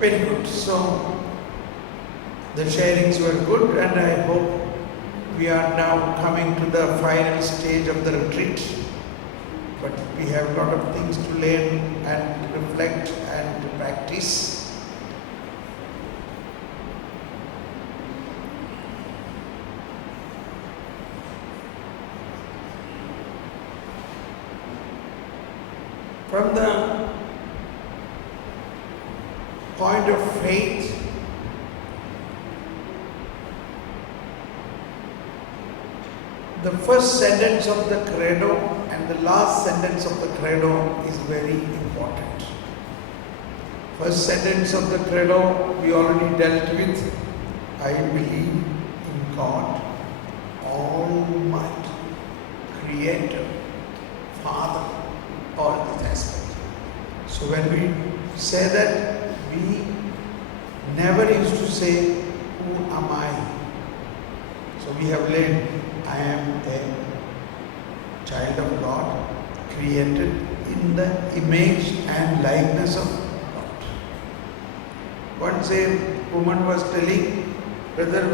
Very good. So the sharings were good, and I hope we are now coming to the final stage of the retreat. But we have a lot of things to learn and reflect and to practice. From the point of faith, the first sentence of the credo and the last sentence of the credo is very important. First sentence of the credo we already dealt with. I believe in God, Almighty, Creator, Father, all these aspects. So when we say that, we never used to say, who am I? So we have learned, I am a child of God, created in the image and likeness of God. Once a woman was telling, brother,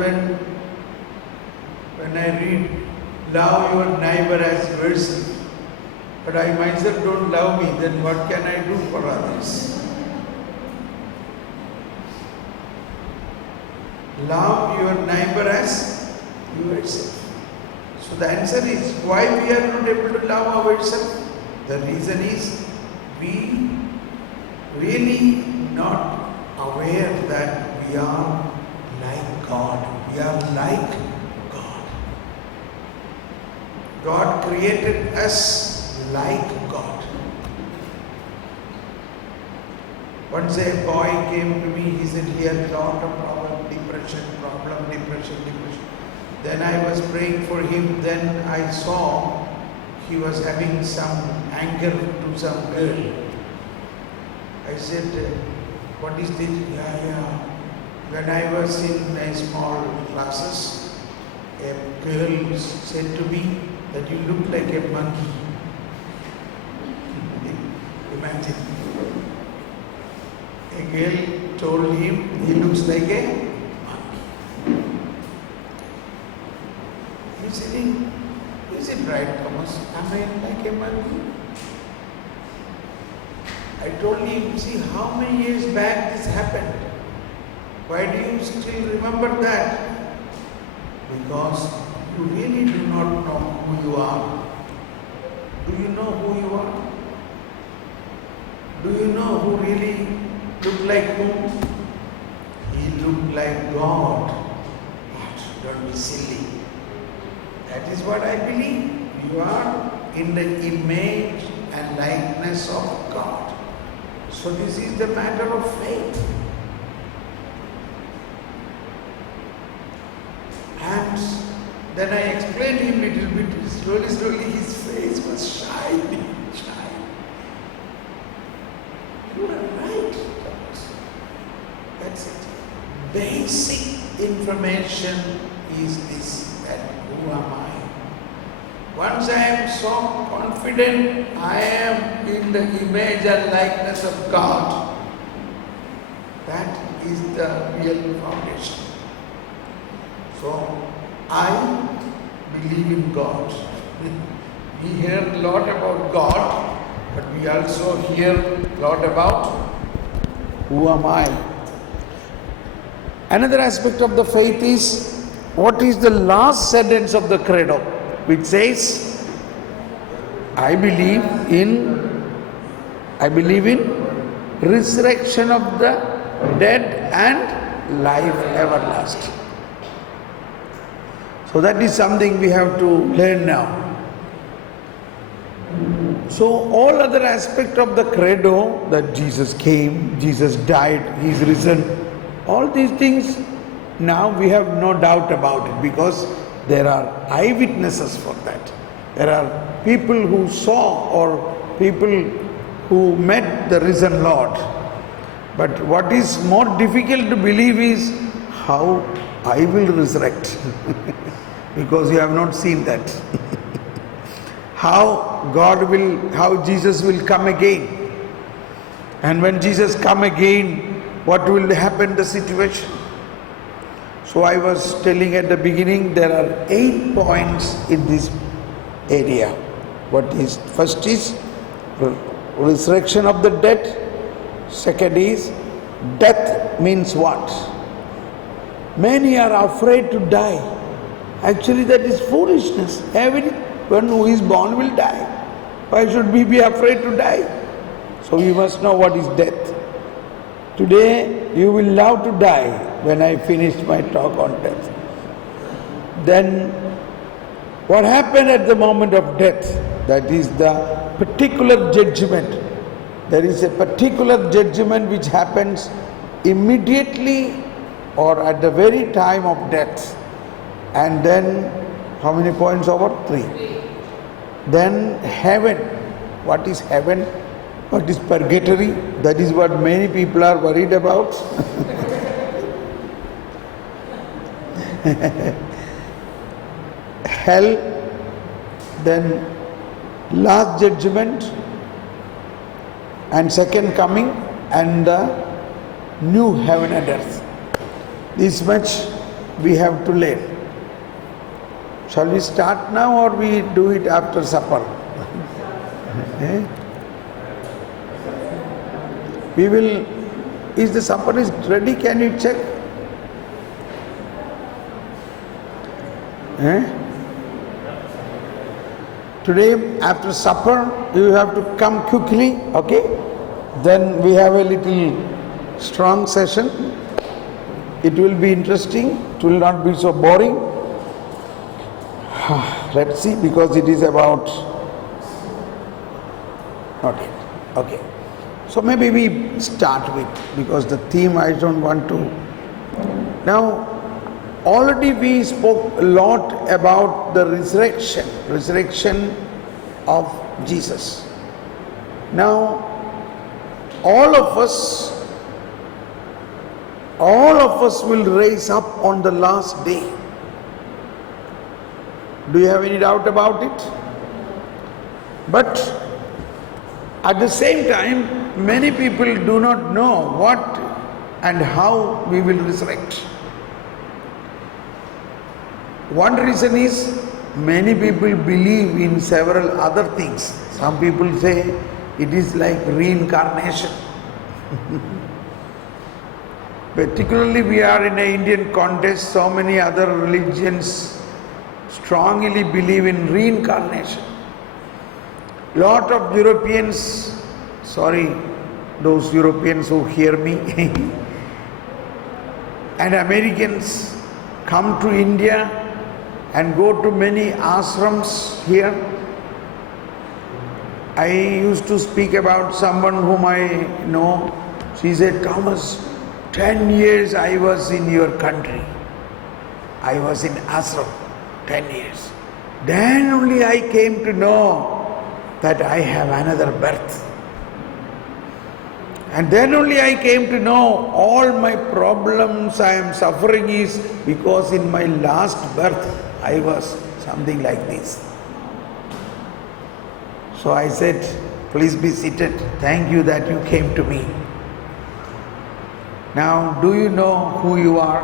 when I read, love your neighbor as yourself, but I myself don't love me, then what can I do for others? Love your neighbor as yourself. So the answer is, why we are not able to love ourselves? The reason is, we really not aware that we are like God. We are like God. God created us like God. Once a boy came to me, he said he had a lot of depression. Then I was praying for him, then I saw he was having some anger to some girl. I said, what is this? Yeah. When I was in my small classes, a girl said to me that you look like a monkey. Imagine. A girl told him he looks like a monkey. He said, is it right, Thomas? Am I like a monkey? I told him, see how many years back this happened. Why do you still remember that? Because you really do not know who you are. Do you know who you are? Do you know who really looked like whom? He looked like God. What? Don't be silly. That is what I believe. You are in the image and likeness of God. So this is the matter of faith. And then I explained to him a little bit, slowly his face was shining. You are right. That's it. Basic information is this, that who am I? Once I am so confident I am in the image and likeness of God, that is the real foundation. So, I believe in God. We hear a lot about God, but we also hear a lot about who am I? Another aspect of the faith is, what is the last sentence of the credo, which says, I believe in resurrection of the dead and life everlasting. So that is something we have to learn now. So all other aspect of the credo, that Jesus came, Jesus died, He is risen, all these things, now we have no doubt about it, because there are eyewitnesses for that. There are people who saw, or people who met the risen Lord. But what is more difficult to believe is how I will resurrect. Because you have not seen that. how Jesus will come again. And when Jesus come again, what will happen the situation. So I was telling at the beginning, there are 8 points in this area. First is resurrection of the dead. Second is, death means what? Many are afraid to die. Actually that is foolishness. Everyone who is born will die. Why should we be afraid to die? So we must know what is death. Today you will love to die when I finish my talk on death. Then what happened at the moment of death? That is the particular judgment. There is a particular judgment which happens immediately or at the very time of death. And then, how many points over? 3. Then heaven. What is heaven? What is purgatory? That is what many people are worried about. Hell, then last judgment and second coming and the new heaven and earth. This much we have to learn. Shall we start now or we do it after supper? We will, is the supper is ready? Can you check? Today after supper you have to come quickly, okay? Then we have a little strong session. It will be interesting, it will not be so boring. Let's see, because it is about, not yet, okay. So maybe we start with, because the theme I don't want to. Now, already we spoke a lot about the resurrection of Jesus. Now, all of us will rise up on the last day. Do you have any doubt about it? But at the same time, many people do not know what and how we will resurrect. One reason is, many people believe in several other things. Some people say it is like reincarnation. Particularly we are in an Indian context, so many other religions strongly believe in reincarnation. Lot of Europeans, sorry, those Europeans who hear me, and Americans come to India and go to many ashrams here. I used to speak about someone whom I know. She said, Thomas, 10 years I was in your country. I was in ashram, 10 years. Then only I came to know that I have another birth. And then only I came to know all my problems I am suffering is because in my last birth I was something like this. So I said, please be seated. Thank you that you came to me. Now, do you know who you are?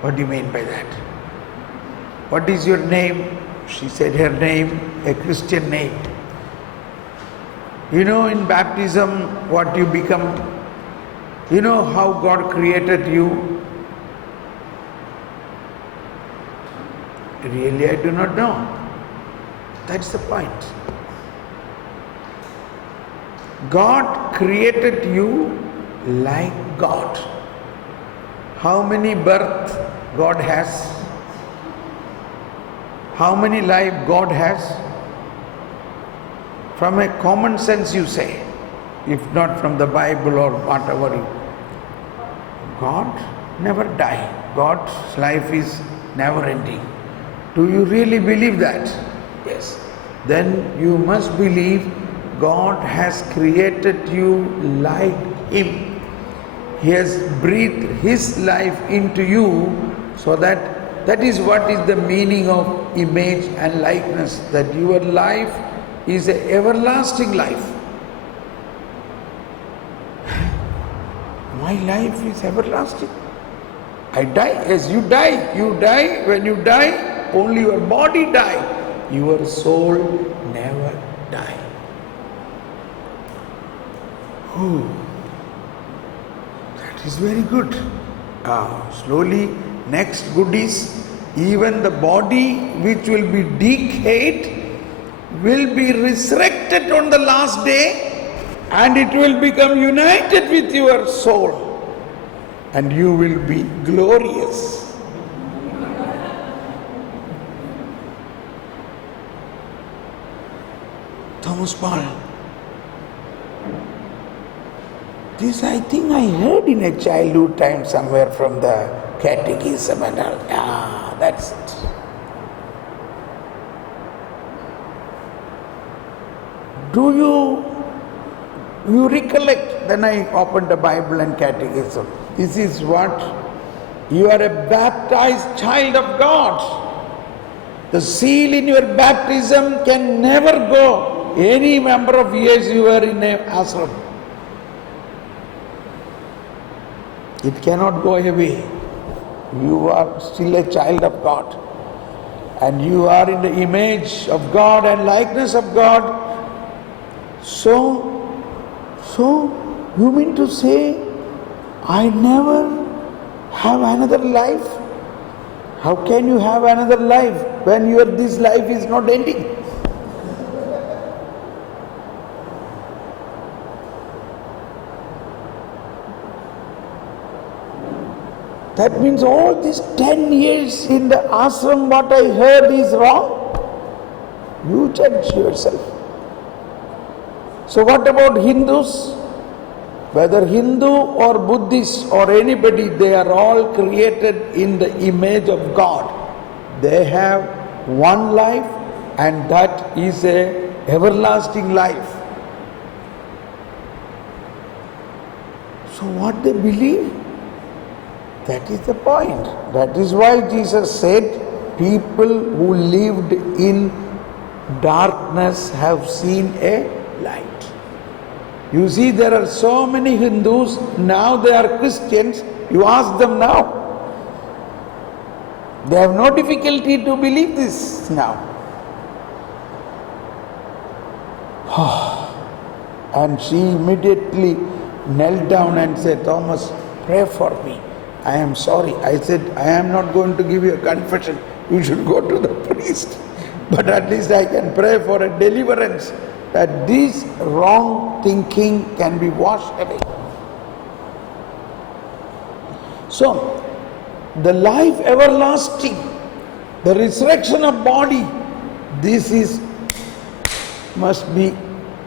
What do you mean by that? What is your name? She said her name, a Christian name. You know in baptism what you become? You know how God created you? Really, I do not know. That's the point. God created you like God. How many birth God has? How many life God has? From a common sense you say, if not from the Bible or whatever. God never die. God's life is never ending. Do you really believe that? Yes. Then you must believe God has created you like Him. He has breathed His life into you, so that is what is the meaning of image and likeness, that your life is an everlasting life. My life is everlasting. I die. Yes, you die. You die. When you die, only your body die. Your soul never die. Oh, that is very good. Slowly, next good is, even the body which will be decayed will be resurrected on the last day, and it will become united with your soul, and you will be glorious. Thomas Paul. This I think I heard in a childhood time somewhere from the catechism and all. That's it. Do you recollect? Then I opened the Bible and catechism. This is what? You are a baptized child of God. The seal in your baptism can never go. Any number of years you are in a ashram. It cannot go away. You are still a child of God. And you are in the image of God and likeness of God. So you mean to say, I never have another life? How can you have another life when this life is not ending? That means all these 10 years in the ashram, what I heard is wrong. You judge yourself. So what about Hindus? Whether Hindu or Buddhist or anybody, they are all created in the image of God. They have one life, and that is a everlasting life. So what they believe? That is the point. That is why Jesus said, people who lived in darkness have seen a light. You see, there are so many Hindus, now they are Christians. You ask them now. They have no difficulty to believe this now. And she immediately knelt down and said, Thomas, pray for me. I am sorry. I said, I am not going to give you a confession. You should go to the priest. But at least I can pray for a deliverance, that this wrong thinking can be washed away. So, the life everlasting, the resurrection of body, this must be,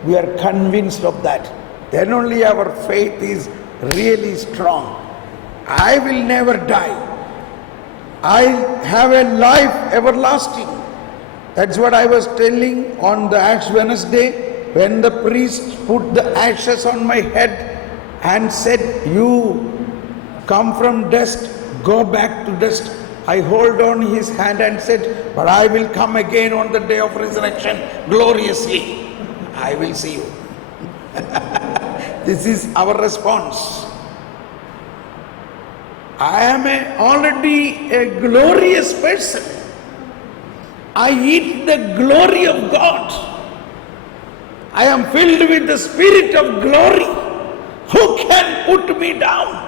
we are convinced of that. Then only our faith is really strong. I will never die. I have a life everlasting. That's what I was telling on the Ash Wednesday, when the priest put the ashes on my head and said, you come from dust, go back to dust. I hold on his hand and said, but I will come again on the day of resurrection gloriously. I will see you. This is our response. I am already a glorious person. I eat the glory of God. I am filled with the spirit of glory. Who can put me down?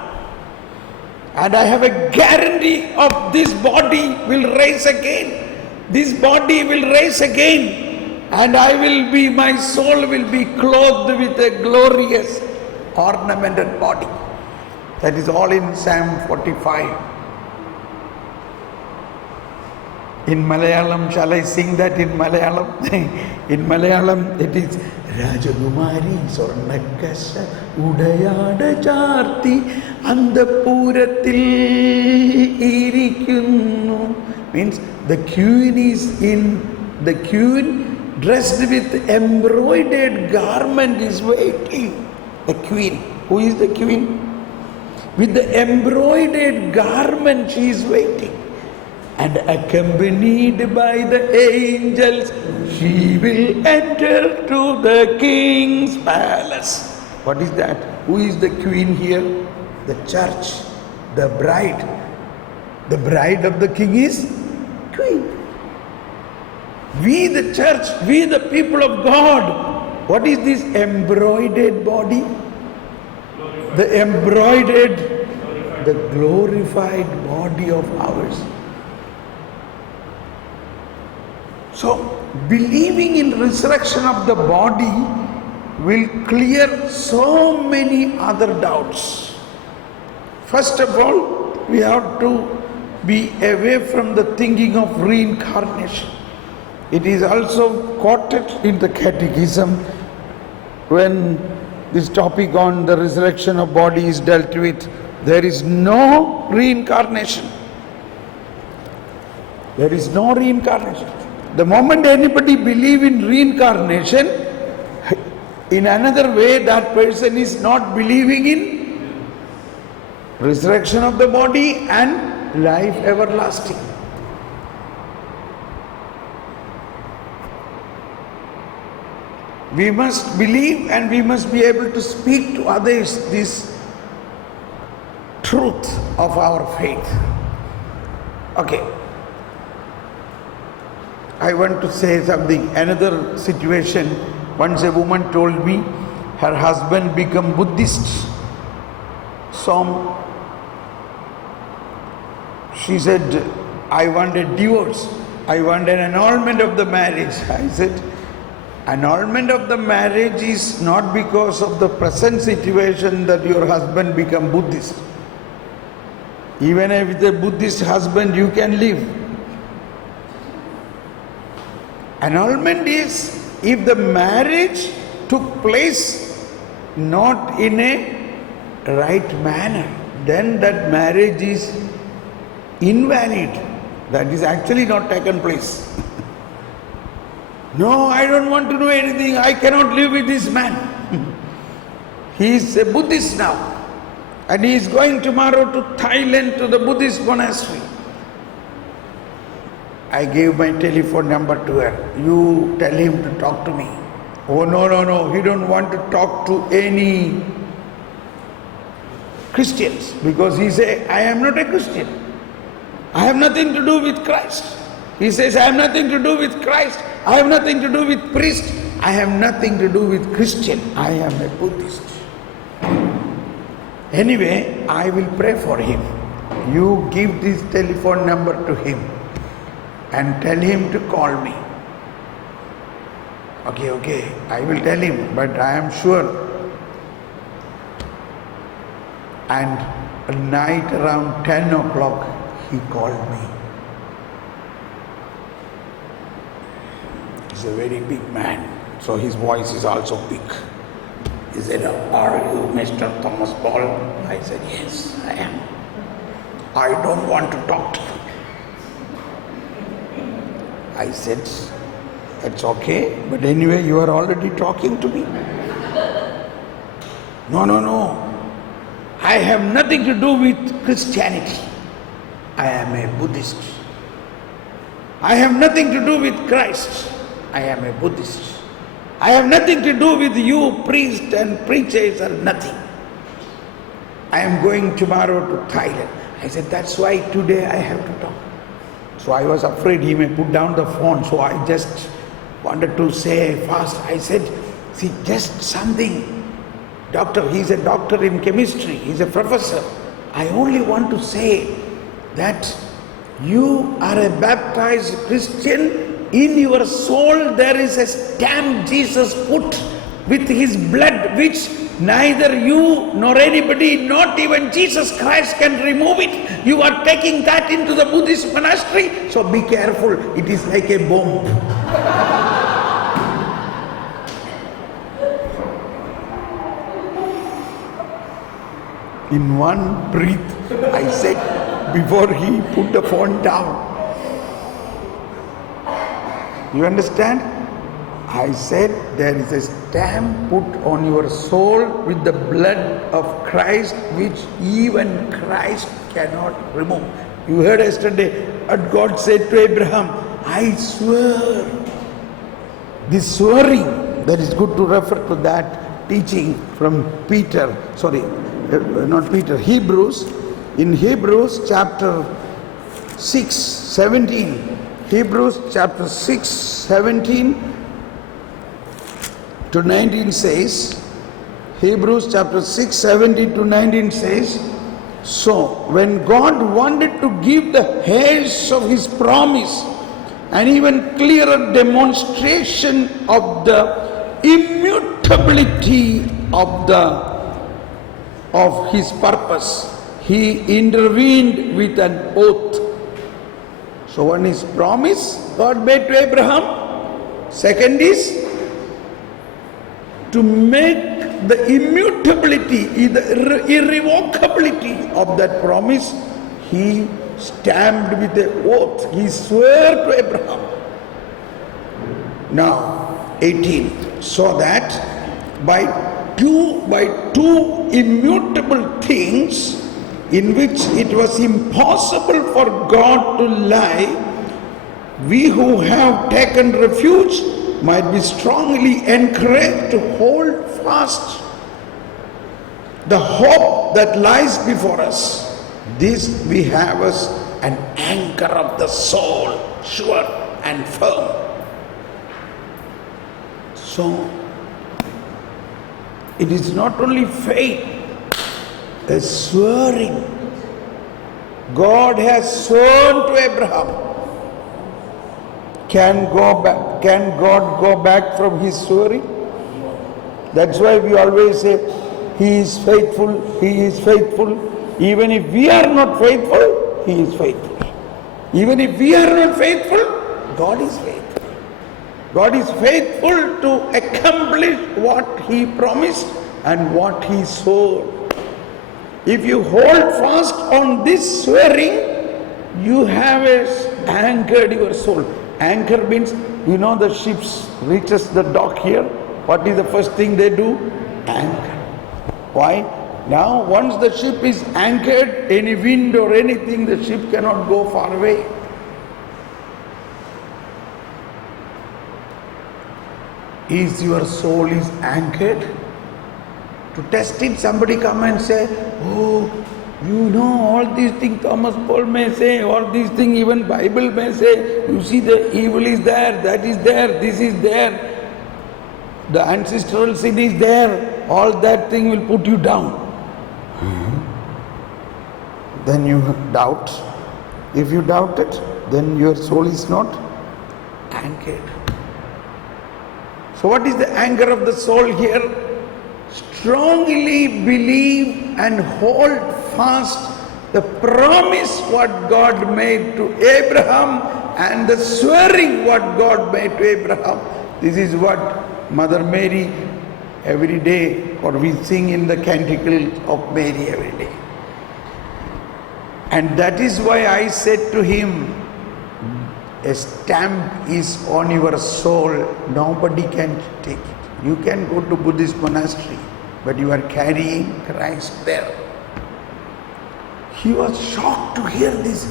And I have a guarantee of this body will rise again. This body will rise again. And my soul will be clothed with a glorious ornamented body. That is all in Psalm 45. In Malayalam, shall I sing that in Malayalam? In Malayalam, it is Rajagumari Sornakasha Udayada Charti Andapuratil Irikunu. Means the queen dressed with embroidered garment is waiting. The queen. Who is the queen? With the embroidered garment she is waiting. And accompanied by the angels, she will enter to the king's palace. What is that? Who is the queen here? the church, the bride. The bride of the king is queen. We the church, we the people of God. What is this embroidered body? The embroidered, the glorified body of ours. So, believing in resurrection of the body will clear so many other doubts. First of all, we have to be away from the thinking of reincarnation. It is also quoted in the Catechism when this topic on the resurrection of body is dealt with. There is no reincarnation. There is no reincarnation. The moment anybody believes in reincarnation, in another way that person is not believing in resurrection of the body and life everlasting. We must believe and we must be able to speak to others this truth of our faith. Okay. I want to say something. Another situation. Once a woman told me her husband became Buddhist. So she said, I want a divorce. I want an annulment of the marriage. I said, annulment of the marriage is not because of the present situation that your husband become Buddhist. Even with a Buddhist husband you can live. Annulment is if the marriage took place not in a right manner, then that marriage is invalid. That is actually not taken place. No, I don't want to know anything. I cannot live with this man. He is a Buddhist now. And he is going tomorrow to Thailand to the Buddhist monastery. I gave my telephone number to her. You tell him to talk to me. Oh, no. He don't want to talk to any Christians. Because he say, I am not a Christian. I have nothing to do with Christ. He says, I have nothing to do with Christ. I have nothing to do with priest. I have nothing to do with Christian. I am a Buddhist. Anyway, I will pray for him. You give this telephone number to him and tell him to call me. Okay, I will tell him, but I am sure. And at night around 10 o'clock, he called me. He's a very big man, so his voice is also big. He said, are you Mr. Thomas Paul? I said, yes, I am. I don't want to talk to you. I said, it's okay, but anyway, you are already talking to me. No. I have nothing to do with Christianity. I am a Buddhist. I have nothing to do with Christ. I am a Buddhist. I have nothing to do with you priests and preachers or nothing. I am going tomorrow to Thailand. I said, that's why today I have to talk. So I was afraid he may put down the phone. So I just wanted to say fast. I said, see, just something. Doctor, he's a doctor in chemistry. He's a professor. I only want to say that you are a baptized Christian. In your soul there is a stamp Jesus put with his blood, which neither you nor anybody, not even Jesus Christ, can remove it. You are taking that into the Buddhist monastery, so be careful. It is like a bomb. In one breath, I said, before he put the phone down. You understand? I said, there is a stamp put on your soul with the blood of Christ, which even Christ cannot remove. You heard yesterday what God said to Abraham, I swear. This swearing, that is good to refer to that teaching from Hebrews, in Hebrews chapter 6, 17. Hebrews chapter 6, 17 to 19 says, Hebrews chapter 6, 17 to 19 says, so when God wanted to give the heirs of his promise an even clearer demonstration of the immutability of his purpose, he intervened with an oath. So one is promise God made to Abraham. Second is to make the immutability, the irrevocability of that promise. He stamped with an oath. He swore to Abraham. Now 18. So that by two immutable things in which it was impossible for God to lie, we who have taken refuge might be strongly encouraged to hold fast the hope that lies before us. This we have as an anchor of the soul, sure and firm. So, it is not only faith, a swearing. God has sworn to Abraham. Can God go back from his swearing? That's why we always say, he is faithful, he is faithful. Even if we are not faithful, he is faithful. Even if we are not faithful, God is faithful. God is faithful to accomplish what he promised and what he swore. If you hold fast on this swearing, you have anchored your soul. Anchor means, the ships reaches the dock here. What is the first thing they do? Anchor. Why? Now once the ship is anchored, any wind or anything, the ship cannot go far away. Is your soul is anchored? To test it, somebody come and say, oh, all these things Thomas Paul may say, all these things even Bible may say, you see the evil is there, that is there, this is there, the ancestral sin is there, all that thing will put you down. Then you doubt. If you doubt it, then your soul is not anchored. So what is the anchor of the soul here? Strongly believe and hold fast the promise what God made to Abraham and the swearing what God made to Abraham. This is what Mother Mary every day, or we sing in the canticle of Mary every day. And that is why I said to him, a stamp is on your soul, nobody can take it. You can go to Buddhist monastery, but you are carrying Christ there. He was shocked to hear this.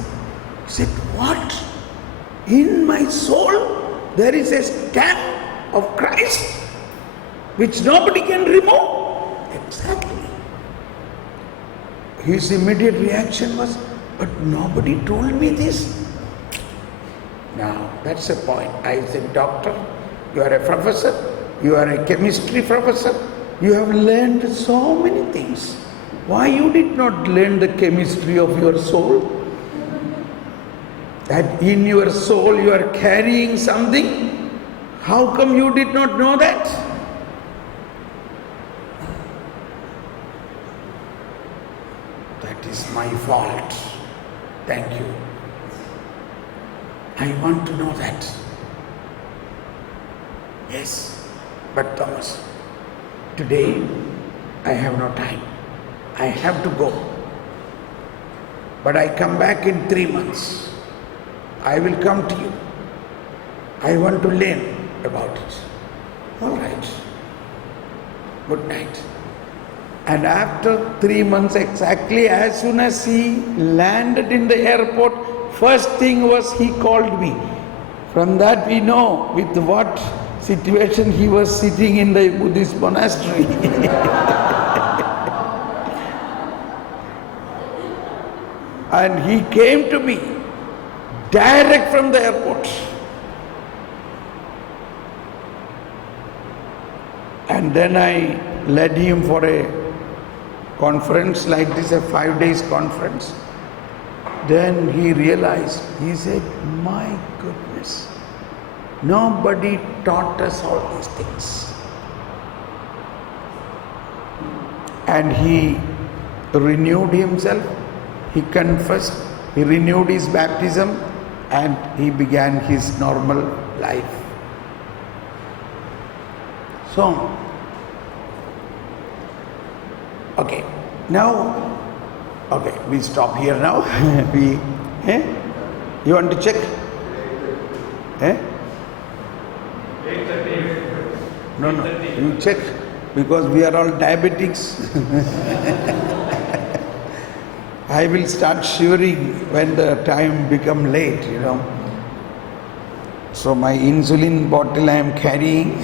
He said, what? In my soul there is a stamp of Christ which nobody can remove? Exactly. His immediate reaction was, but nobody told me this. Now, that's the point. I said, doctor, you are a professor, you are a chemistry professor, you have learned so many things. Why you did not learn the chemistry of your soul? That in your soul you are carrying something. How come you did not know that? That is my fault. Thank you. I want to know that. Yes, but Thomas, today I have no time. I have to go. But I come back in 3 months. I will come to you. I want to learn about it. All right. Good night. And after 3 months exactly, as soon as he landed in the airport, first thing was he called me. From that we know with what situation he was sitting in the Buddhist monastery. And he came to me direct from the airport. And then I led him for a conference like this, a 5 days conference. Then he realized, he said, my goodness, nobody taught us all these things. And he renewed himself, he confessed, he renewed his baptism, and he began his normal life. So, okay, now, okay, we stop here now. You want to check? No, you check, because we are all diabetics. I will start shivering when the time become late, So my insulin bottle I am carrying.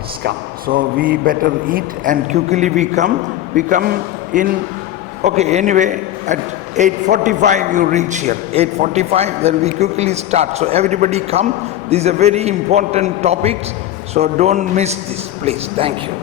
It's come. So we better eat and quickly we come in, okay, anyway, at 8:45 you reach here. 8:45, then we quickly start. So everybody come. These are very important topics. So don't miss this, please. Thank you.